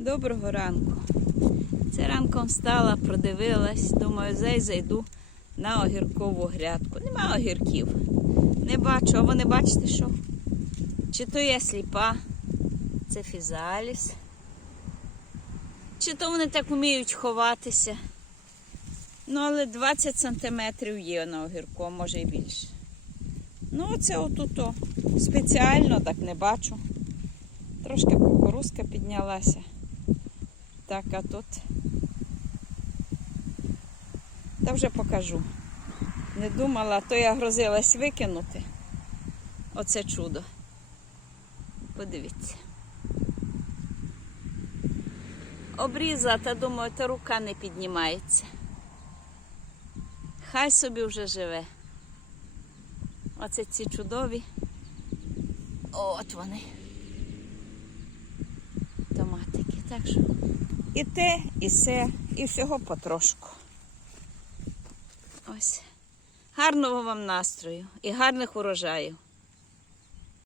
Доброго ранку. Це ранком встала, продивилась, думаю, зай зайду на огіркову грядку. Нема огірків. Не бачу, а вони бачите що? Чи то я сліпа, це фізаліс. Чи то вони так вміють ховатися. Ну, але 20 сантиметрів є на огірку, може і більше. Ну, оце отут спеціально так не бачу. Трошки кукурузка піднялася. Так, а тут. Та вже покажу. Не думала, то я грозилась викинути. Оце чудо. Подивіться. Обрізати, думаю, та рука не піднімається. Хай собі вже живе. Оце ці чудові. От вони. Томатики. Так що і те, і се, і всього потрошку. Ось. Гарного вам настрою і гарних урожаїв.